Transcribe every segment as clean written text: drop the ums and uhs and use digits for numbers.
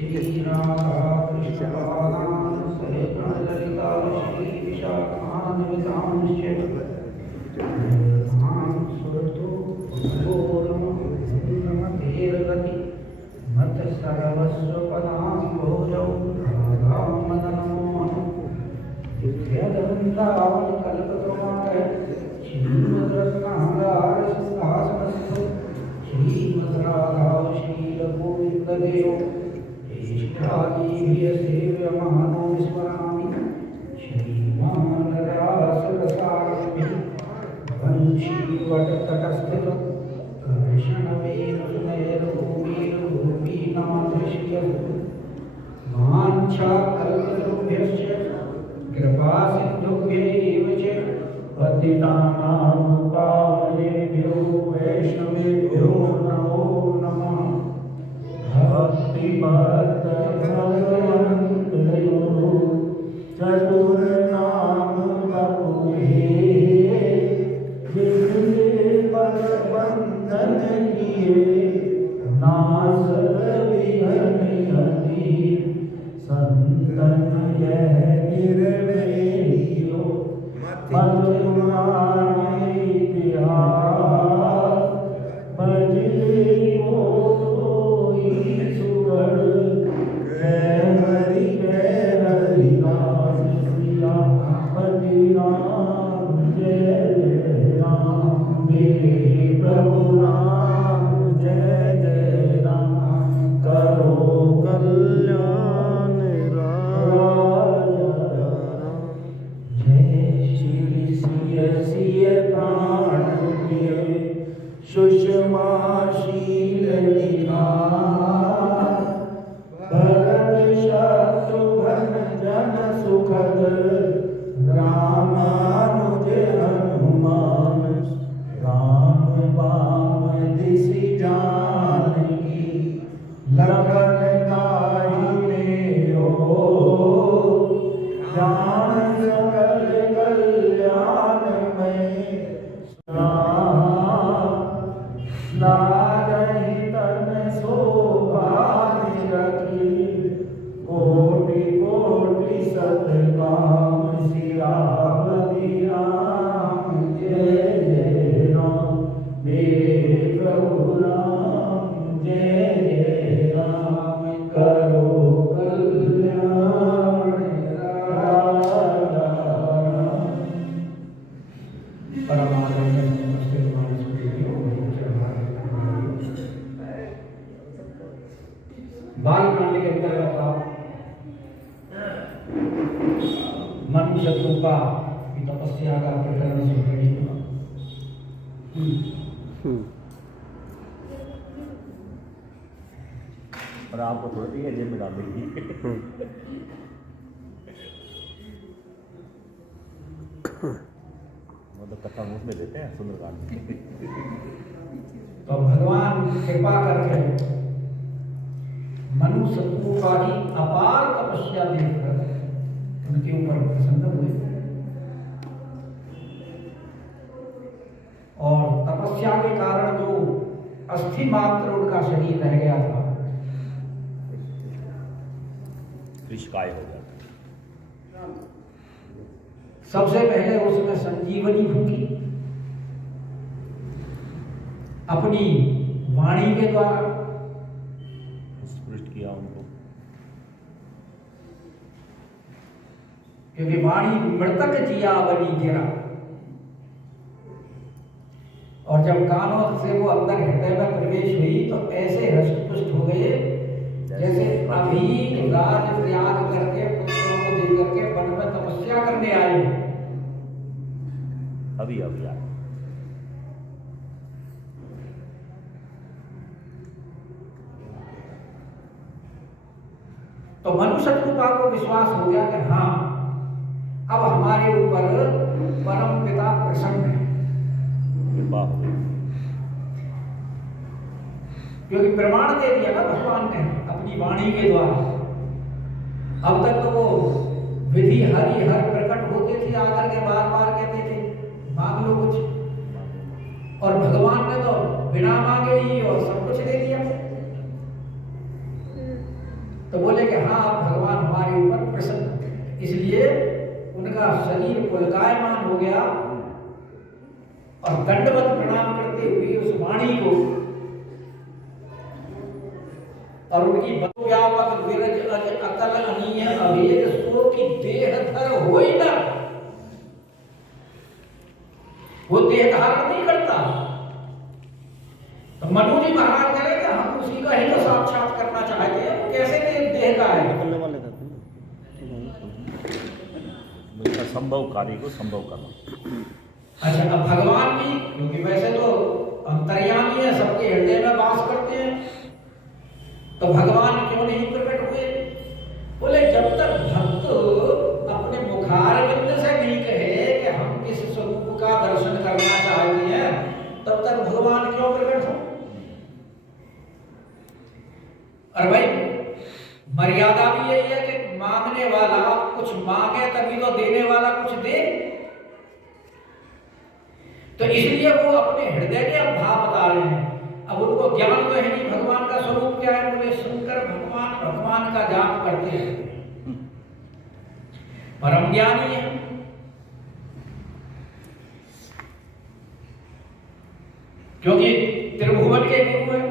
श्री राधा कृष्ण पादान सहितं ललिता श्री विशाखान्वितांश्च धाम सुरतो नमतेर्गति मत सर्वस्व पदाम्भोजौ राधामदनमोहन यद्वृन्दावन कल्पतरुणाय श्रीमद्रत्नागार सिंहासनस्थो श्रीमद्राधा श्रीलगोविन्ददेवो इष्टादिभ्य सेव्यमानो स्मरामि श्रीमान् रासरसारम्भिः वंशीवटतटस्थितो कर्षणवेणुसुनैर्भूमिर्भूमिनाथश्रियः वाञ्छाकल्पतरुभ्यश्च कृपासिन्धुभ्यैव च पतितानां पावनेभ्यो वैष्णवेभ्यो नमो नमः। भक्तिमद्भगवन्तयो चतुर्नाम बपुहे जिनके बंधन किए नासद विहनि संतन यह निर्णयो मत पुराण इतिहास बजले को सुगढ़ हरि राम सिया पति राम जय राम मेरे प्रभु राम जय जय राम करो कल्याण प्राण प्रिय सुषमाशील भरत शत्रुघ्न जन सुखद रामानुज हनुमान राम बाम दिसि जानकी लखन दाहिने ओर जान सकल कल्याण में लाजहि तन शोभानि रखी कोटि कोटि सतकाम सियापति राम जय जय राम मेरे प्रभु राम जय जय राम करो कल्याण परमात्मा बालकांड के अंतर्गत आप मनु शत्रुपा की तपस्या का प्रकरण सुन रही हो। और आपको थोड़ी है जेब में डाल देगी। मतलब कथा मुंह में देते हैं सुंदरकांड में। तो भगवान कृपा करके मनु शत्रुपा की अपार तपस्या देखकर उनके ऊपर प्रसन्न हुए और तपस्या के कारण जो अस्थि मात्र उनका शरीर रह गया था विषकाय हो गया। सबसे पहले उसने संजीवनी फूकी अपनी वाणी के द्वारा स्पष्ट किया उनको, क्योंकि वाणी मृतक जियावनी गिरा और जब कानों से वो अंदर हृदय में प्रवेश हुई तो ऐसे हष्टपुष्ट हो गए जैसे अभी राज त्याग करके पुत्रों को दे करके वन में तपस्या करने आए। अभी अभी आए। तो मनु शत्रुपा को विश्वास हो गया कि हाँ अब हमारे ऊपर परम पिता प्रसन्न है, क्योंकि प्रमाण दे दिया ना भगवान ने अपनी वाणी के द्वारा। अब तक तो वो विधि हरि हर प्रकट होते थे आकर के बार बार कहते थे मांग लो कुछ, और भगवान ने तो बिना मांगे ही और सब कुछ दे दिया। तो यहाँ भगवान हमारे ऊपर प्रसन्न थे, इसलिए उनका शरीर पुलकायमान हो गया और दंडवत प्रणाम करते हुए उस वाणी को और उनकी व्यापक विरज अज अकल अनीय अभेद सो की देह धर होई न, वो देह धारण नहीं करता। तो मनु जी महाराज कह रहे थे हम उसी का ही तो साक्षात करना चाहते हैं, वो कैसे देह का है? संभव कार्य को संभव करना। अच्छा, अब भगवान भी क्योंकि वैसे तो अंतर्यामी है, सबके हृदय में वास करते हैं, तो भगवान क्यों नहीं प्रकट हुए? बोले जब तक भक्त अपने मुखारविंद से नहीं कहे कि हम किस स्वरूप का दर्शन करना चाहते हैं, तब तक भगवान क्यों प्रकट हो? और भाई मर्यादा भी यही है कि मांगने वाला कुछ मांगे तभी तो देने वाला कुछ दे। तो इसलिए वो अपने हृदय के भाव बता रहे हैं। अब उनको ज्ञान तो है नहीं भगवान का स्वरूप क्या है, बोले सुनकर भगवान का जाप करते हैं, परम ज्ञानी है। क्योंकि त्रिभुवन के गुरु है,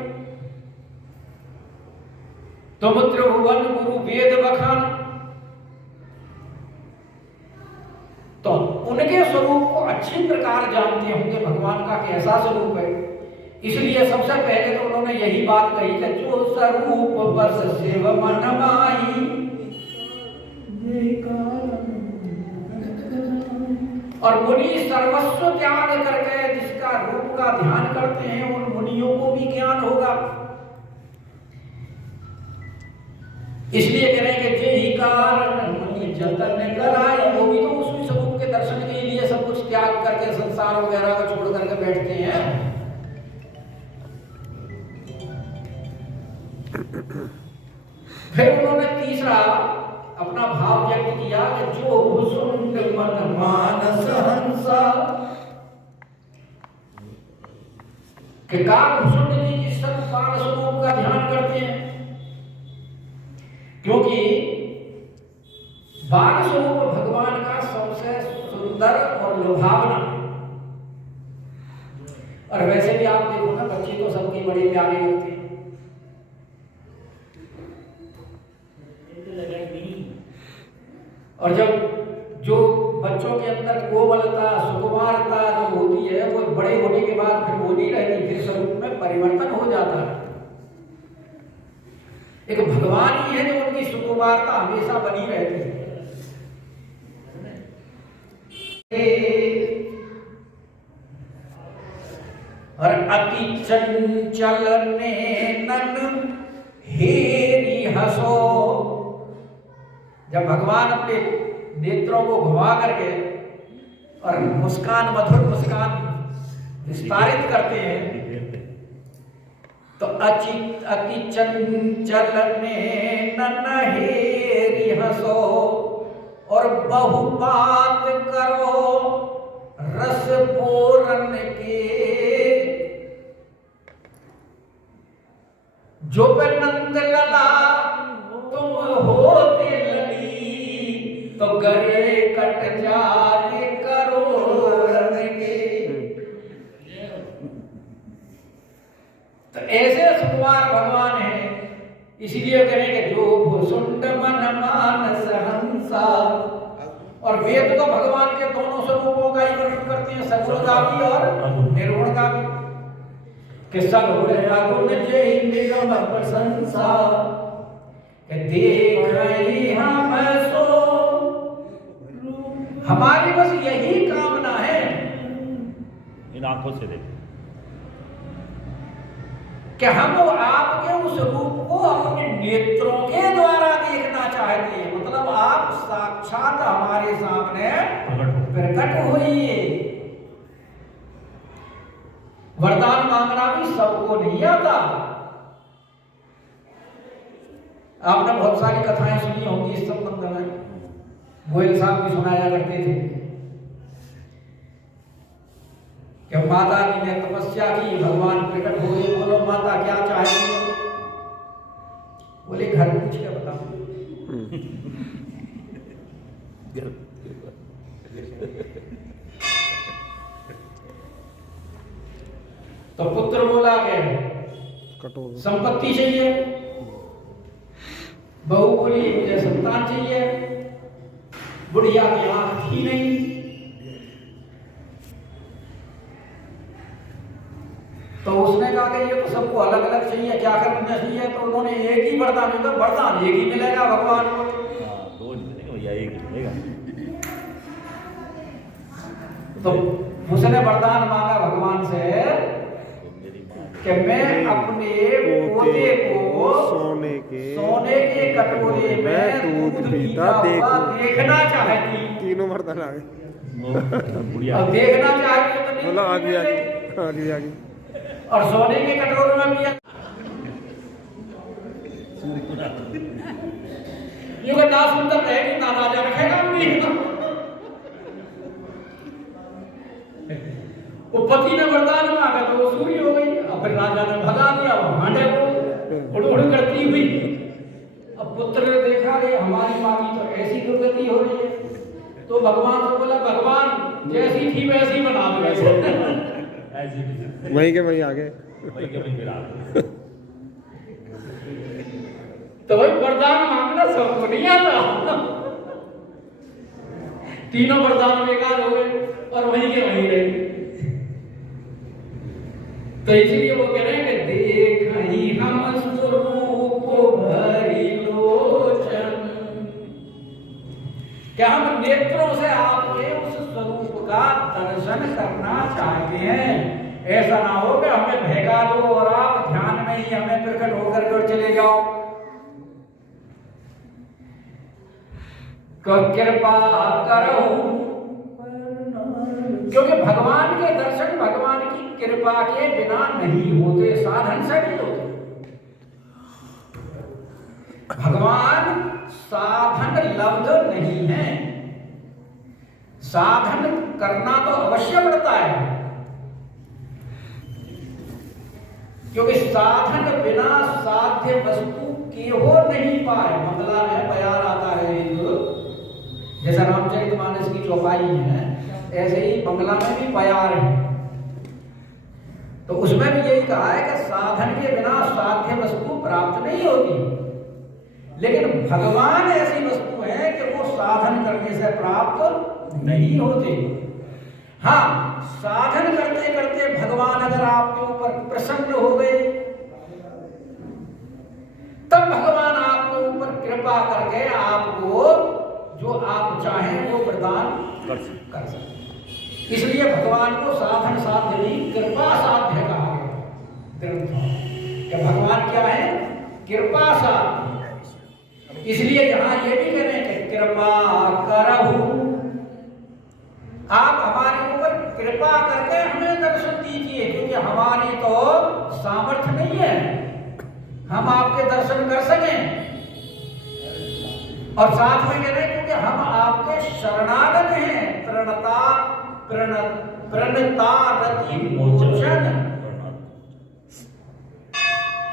तुम त्रिभुवन गुरु वेद बखान, तो उनके स्वरूप को अच्छी प्रकार जानते होंगे भगवान का कैसा स्वरूप है। इसलिए सबसे पहले तो उन्होंने यही बात कही कि जो स्वरूप बस शिव मन माई, और मुनि सर्वस्व त्याग करके जिसका रूप का ध्यान करते हैं उन मुनियों को भी ज्ञान होगा। इसलिए कह रहे हैं कि जे ही कारण मुनि जतन कराई, वो भी तो उसी स्वरूप के दर्शन के लिए सब कुछ त्याग करके संसार वगैरह को छोड़ करके बैठते हैं। फिर उन्होंने तीसरा अपना भाव व्यक्त किया कि जो भुसुंड मन मानस हंसा, कि काकभुसुंड जी जिस सत्पाल स्वरूप का ध्यान करते हैं, क्योंकि बाल स्वरूप भगवान का सबसे सुंदर और लुभावना। और वैसे भी आप देखो ना, बच्चे तो सबके बड़े प्यारे लगते हैं, और जब जो बच्चों के अंदर कोमलता सुकुमारता जो होती है वो बड़े होने के बाद फिर वो नहीं रहती, फिर स्वरूप में परिवर्तन हो जाता है। एक भगवान ही है जो उनकी सुकुमारता हमेशा बनी रहती है। और अति चंचल नैनन हेरी हसो, जब भगवान अपने नेत्रों को घुमा करके और मुस्कान मधुर मुस्कान विस्तारित करते हैं, तो अति चंचल नैनन हेरी हसो, और बहु बात करो रस पूरन के, जो पे नंद लला तुम होते लड़ी, तो गरे कट जाए करो रन के। तो ऐसे सुकुमार भगवान हैं, इसलिए करेंगे जो भुसुंड मन मानस हंसा। और वेद तो भगवान के दोनों स्वरूपों का ही वर्णन करते हैं, सगुण का भी और निर्गुण का भी, कि सगुण अगुण जय निगम प्रशंसा, देख रही हम सो। हमारी बस यही कामना है, इन आंखों से देखें कि हम आपके उस रूप को अपने नेत्रों के द्वारा देखना चाहते हैं। मतलब आप साक्षात हमारे सामने प्रकट होइए। वरदान मांगना भी सबको नहीं आता। आपने बहुत सारी कथाएं सुनी होंगी इस संबंध में, गोयल साहब भी सुनाया करते थे कि माता जी ने तपस्या की, भगवान प्रकट हुए। बोलो माता क्या चाहेंगे? बोले घर पूछ के बताओ। तो पुत्र बोला के संपत्ति चाहिए, बहू बोली मुझे संतान चाहिए, बुढ़िया की आंख थी नहीं, तो उसने कहा कि ये तो सबको अलग अलग चाहिए, क्या करना चाहिए? तो उन्होंने एक ही वरदान दिया, वरदान एक ही मिलेगा भगवान को। दो नहीं मिलेगा भैया, एक ही मिलेगा। तो उसने वरदान मांगा भगवान से कि मैं अपने पोते को सोने के कटोरे में दूध पीता हुआ देखना चाहती। तीनों वरदान आ गए। अब देखना चाहती तो आगे और सोने के कटोरे में पिया। ये ना सुंदर रहेगी ना राजा रखेगा वो पति ने वरदान मांगा तो वो सूर्य हो गई। अब फिर राजा ने भगा दिया वो हांडे को उड़ उड़ करती हुई। अब पुत्र ने देखा कि हमारी माँ की तो ऐसी दुर्गति हो रही है, तो भगवान से बोला भगवान जैसी थी वैसी बना दो। वहीं के वहीं आ गए। तो भाई वरदान मांगना सबको नहीं आता। तीनों वरदान बेकार हो गए और वहीं के वहीं रहे। तो इसलिए वो कह रहे हैं कि देखहि हम स्वरूप भरि लोचन, क्या हम नेत्रों से आपके उस स्वरूप का दर्शन करना चाहते हैं। ऐसा ना हो कि हमें भगा दो और आप ध्यान में ही हमें प्रकट होकर कर चले जाओ। कृपा करो, क्योंकि भगवान के दर्शन भगवान की कृपा के बिना नहीं होते, साधन से नहीं होते। भगवान साधन लब्ध नहीं है, साधन करना तो अवश्य पड़ता है, क्योंकि साधन बिना साध्य वस्तु के हो नहीं पाए। मंगला में बयान आता है, जैसा रामचरितमानस की चौपाई है ऐसे ही बंगला में भी बयान है। तो उसमें भी यही कहा है कि साधन के बिना साध्य वस्तु प्राप्त नहीं होती, लेकिन भगवान ऐसी वस्तु है कि वो साधन करने से प्राप्त नहीं होते। हाँ, साधन करते करते भगवान अगर आपके ऊपर प्रसन्न हो गए, तब भगवान आपके ऊपर कृपा करके आपको जो आप चाहें वो प्रदान कर सकते। इसलिए भगवान को साधन साध्य नहीं, कृपा साध्य कहा गया। भगवान क्या है? कृपा साध्य। इसलिए यहां ये भी करें कि कृपा करहु, आप हमारे ऊपर कृपा करके हमें दर्शन दीजिए, क्योंकि हमारी तो सामर्थ्य नहीं है हम आपके दर्शन कर सकें। और साथ में कह रहे हैं क्योंकि हम आपके शरणागत हैं, प्रणता रति मोचन,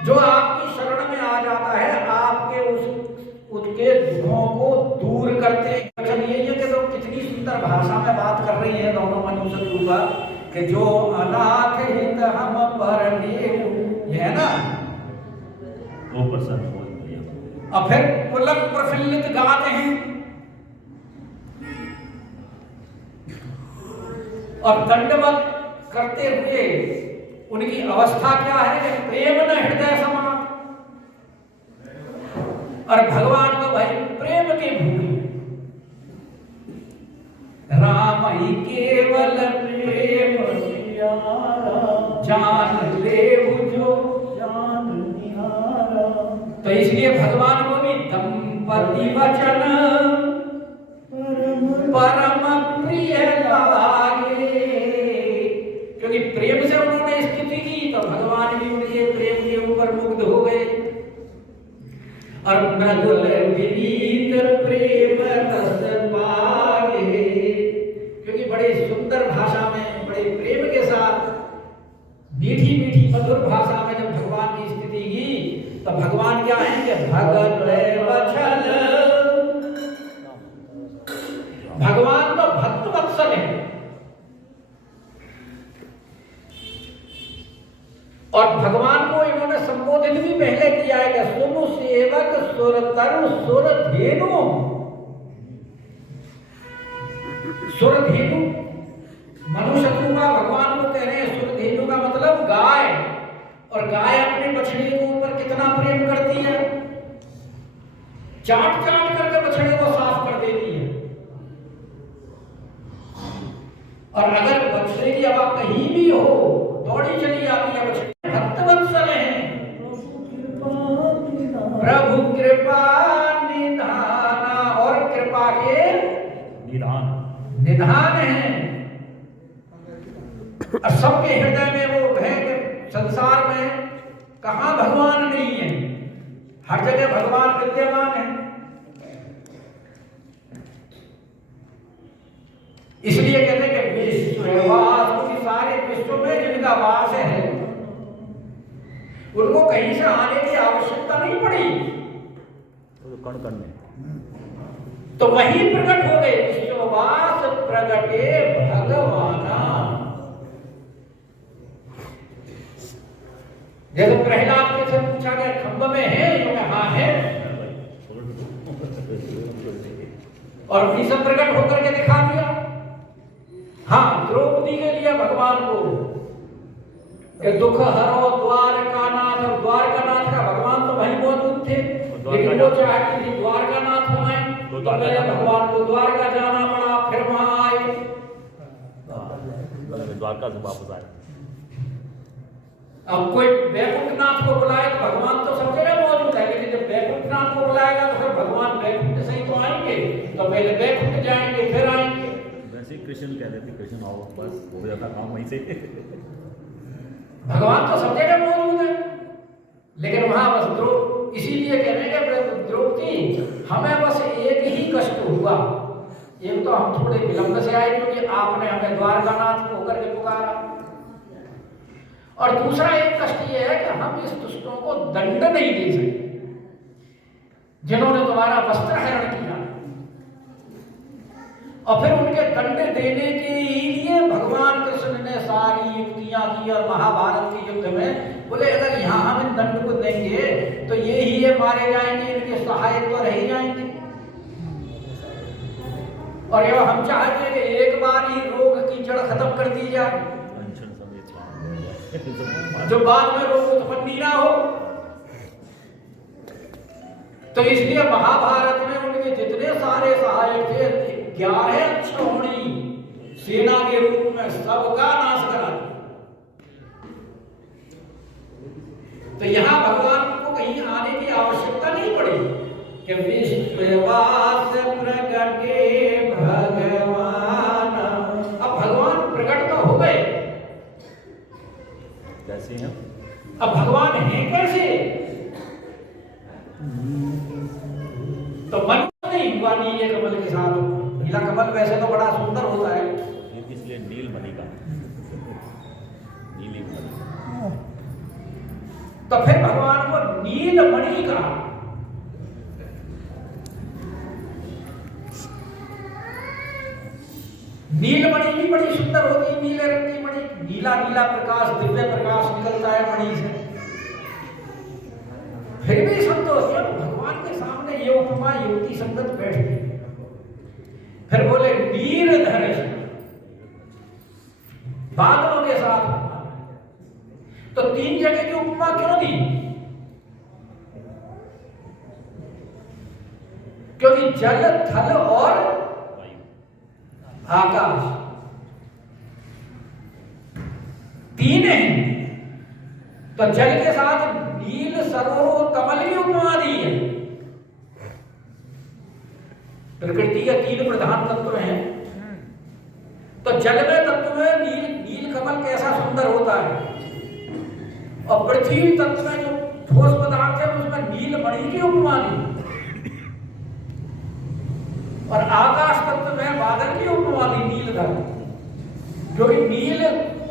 जो आपकी शरण में आ जाता है आपके उसके दुखों को दूर करते हैं। चलिए ये कि तो कितनी सुंदर भाषा में बात कर रही है दोनों मनुष्य रूपा कि जो अनाथ हित हम परने, ये है ना वो प्रसन्न हो। और फिर पुलक प्रफुल्लित गाते हैं और दंडवत करते हुए उनकी अवस्था क्या है कि प्रेम न हृदय समा। और भगवान तो भाई प्रेम के भूखे, राम ही केवल प्रेम जान ले जो जान निहारा। तो इसलिए भगवान को भी दंपति वचन परम प्रिय लागे, क्योंकि प्रेम से उन्होंने स्तुति की तो भगवान भी उनके प्रेम के ऊपर मुग्ध हो गए। और मृदुल विनीत प्रेम रस पागे, क्योंकि बड़े सुंदर भाषा में बड़े प्रेम के साथ मीठी मीठी मधुर भाषा में जब भगवान की स्तुति की तो भगवान क्या है कि भगत वचन और भगवान को इन्होंने संबोधित भी पहले किया है कि सुनु सेवक सुर तरु सुर धेनु। सुर धेनु मनुष्य का भगवान को कह रहे हैं। सुर धेनु का मतलब गाय, और गाय अपने बछड़े के ऊपर कितना प्रेम करती है, चाट चाट करके बछड़े को साफ कर देती है। और अगर बछड़े की आवाज कहीं भी हो दौड़ी चली आती है। बछड़े भक्तवत्सल हैं, प्रभु कृपा निधाना, और कृपा के निधान है। और सबके हृदय में वो है कि संसार में कहां भगवान नहीं है, हर जगह भगवान विद्यमान है। इसलिए कहते हैं कि विश्ववास, सारे विश्व में जिनका वास है उनको कहीं से आने की आवश्यकता नहीं पड़ी, तो कण कण में तो वही प्रकट हो गए। विश्ववास प्रगटे भगवाना। जैसे प्रहलाद के से पूछा गया खंभ में है, तो हाँ है, और भीषम प्रकट होकर के दिखा दिया। हाँ, द्रौपदी के लिए भगवान को कि दुख हरो द्वारका नाथ, और द्वारका नाथ का भगवान तो वहीं मौजूद थे, लेकिन वो चाहती थी द्वारका नाथ बनाए, तो पहले भगवान को द्वारका जाना पड़ा, फिर वहां आए, द्वारका से वापस आए। अब कोई वैकुंठनाथ को बुलाए तो भगवान तो सब जगह मौजूद है, लेकिन जब वैकुंठनाथ को बुलाएगा तो फिर भगवान वैकुंठ से ही तो आएंगे, तो पहले वैकुंठ जाएंगे फिर आएंगे। वैसे कृष्ण कह रहे थे कृष्ण आओ, बस हो जाता काम वहीं से। भगवान तो सब जगह मौजूद है, लेकिन वहां बस इसीलिए कह रहे हैं द्रौपदी हमें बस एक ही कष्ट हुआ, एक तो हम थोड़े विलंब से आए क्योंकि आपने हमें द्वारकानाथ को होकर के पुकारा, और दूसरा एक कष्ट ये है कि हम इस दुष्टों को दंड नहीं दे सकते जिन्होंने तुम्हारा वस्त्र हरण किया। और फिर उनके दंड देने के लिए भगवान कृष्ण ने सारी युक्तियां की, और महाभारत के युद्ध में बोले अगर यहां हम इन दंड को देंगे तो ये ही ये मारे जाएंगे, इनके सहायक तो रह जाएंगे। और ये हम चाहते हैं कि एक बार ही रोग की जड़ खत्म कर दी जाए, जो बाद में रोग उत्पन्न ना हो। तो इसलिए महाभारत में उनके जितने सारे सहायक थे 11 अक्षौहिणी सेना के रूप में सबका नाश करा। तो यहां भगवान को कहीं आने की आवश्यकता नहीं पड़ी कि विश्ववास प्रगटे भगवान। अब भगवान प्रकट तो हो गए, कैसे हैं? अब भगवान हैं कैसे? तो मन नहीं हुआ नीले कमल के साथ। नीला कमल वैसे तो बड़ा सुंदर होता है, इसलिए नीलमणि का नीली मणि। तो फिर भगवान को नीलमणि कहा। नीलमणि भी बड़ी सुंदर होती है, नीले रंग की मणि, नीला नीला प्रकाश, दिव्य प्रकाश निकलता है मणि से। फिर भी संतोष है, भगवान के सामने ये उपमा युक्ति संगत बैठती है। फिर बोले नीलधर बादलों के साथ। तो 3 जगह की उपमा क्यों दी? क्योंकि जल, थल और आकाश 3 हैं। तो जल के साथ नील, सरोवर, कमल की उपमा दी है। प्रकृति के 3 प्रधान तत्व हैं। तो जल में तत्व में नील कमल कैसा सुंदर होता है, और पृथ्वी तत्व में जो ठोस पदार्थ है उसमें नीलमणि की उपमा दी, और आकाश तत्व में बादल की उपमा दी नीलधर। जो नील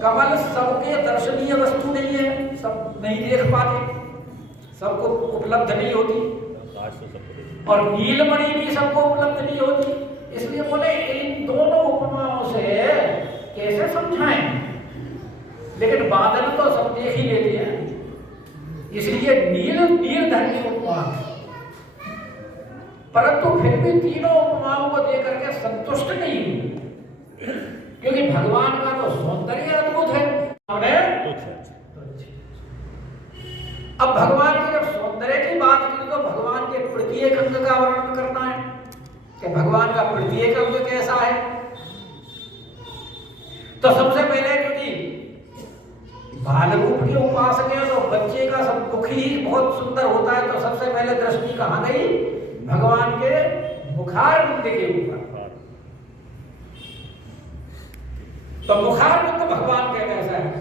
कमल सबके दर्शनीय वस्तु नहीं है, सब नहीं देख पाते, सबको उपलब्ध नहीं होती, और नीलमणि भी सबको उपलब्ध नहीं होती। इसलिए बोले इन दोनों उपमाओं से कैसे समझाएं। लेकिन बादल तो सब देख ही लेते हैं, इसलिए नीलधर्मी उपमा, परंतु फिर भी तीनों उपमाओं को देकर के संतुष्ट नहीं हुई, क्योंकि भगवान का तो सौंदर्य अद्भुत है। अब भगवान के जब सौंदर्य की बात की तो भगवान के प्रत्येक अंग का वर्णन करना है कि भगवान का प्रत्येक अंग कैसा है। तो सबसे पहले क्योंकि बाल रूप के उपासक है तो बच्चे का सब मुख ही बहुत सुंदर होता है, तो सबसे पहले दृष्टि कहां गई? भगवान के मुखारविंद के ऊपर। तो मुखारविंद भगवान के कैसा है?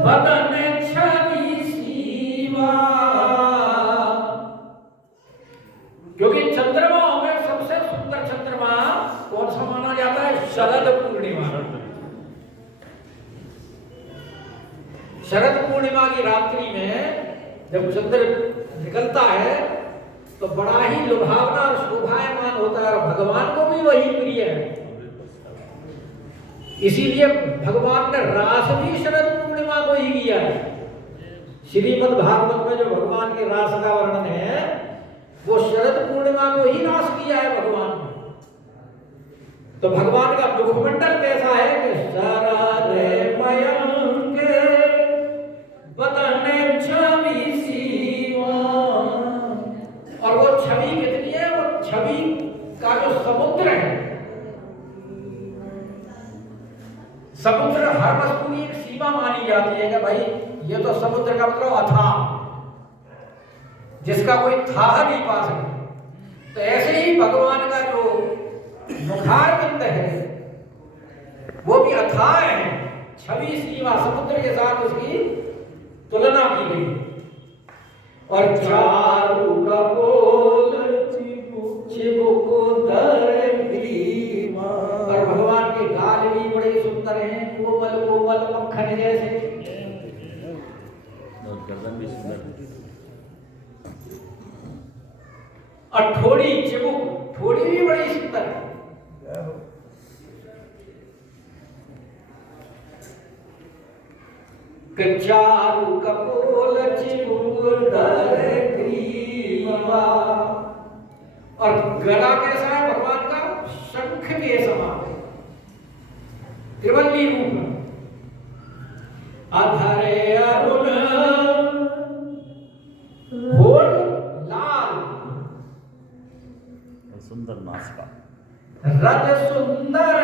बदन छवि सीवा, क्योंकि चंद्रमाओं में सबसे सुंदर चंद्रमा कौन सा माना जाता है? शरद पूर्णिमा। शरद पूर्णिमा की रात्रि में जब चंद्र निकलता है तो बड़ा ही लुभावना और शोभायमान होता है, और भगवान को भी वही प्रिय है। इसीलिए भगवान ने रास भी शरद पूर्णिमा को ही किया है। श्रीमद् भागवत में जो भगवान के रास का वर्णन है वो शरद पूर्णिमा को ही रास किया है भगवान ने। तो भगवान का मुखमंडल कैसा है कि छवि सीवा, और वो छवि कितनी है? वो छवि का जो समुद्र है, समुद्र हर वस्तु की एक सीमा मानी जाती है कि भाई ये तो समुद्र का मतलब अथाह, जिसका कोई था नहीं पा सके। तो ऐसे ही भगवान का जो मुखारविंद है वो भी अथाह है, छवि सीमा समुद्र के साथ उसकी तुलना की गई। और चारु कपोल चिबुकुदर ग्रीवा, और भगवान के गाल भी बड़े सुंदर हैं, कोमल कोमल मक्खन जैसे, और गर्दन भी सुंदर है। और ठोड़ी चिबुक, ठोड़ी भी बड़ी सुंदर है। चारु कपोल चिबुकुदर ग्रीवा, और गला कैसा है भगवान का? शंख के समान, त्रिवल्ली रूप। अधरे अरुण होठ लाल, सुंदर नासिका, रज सुंदर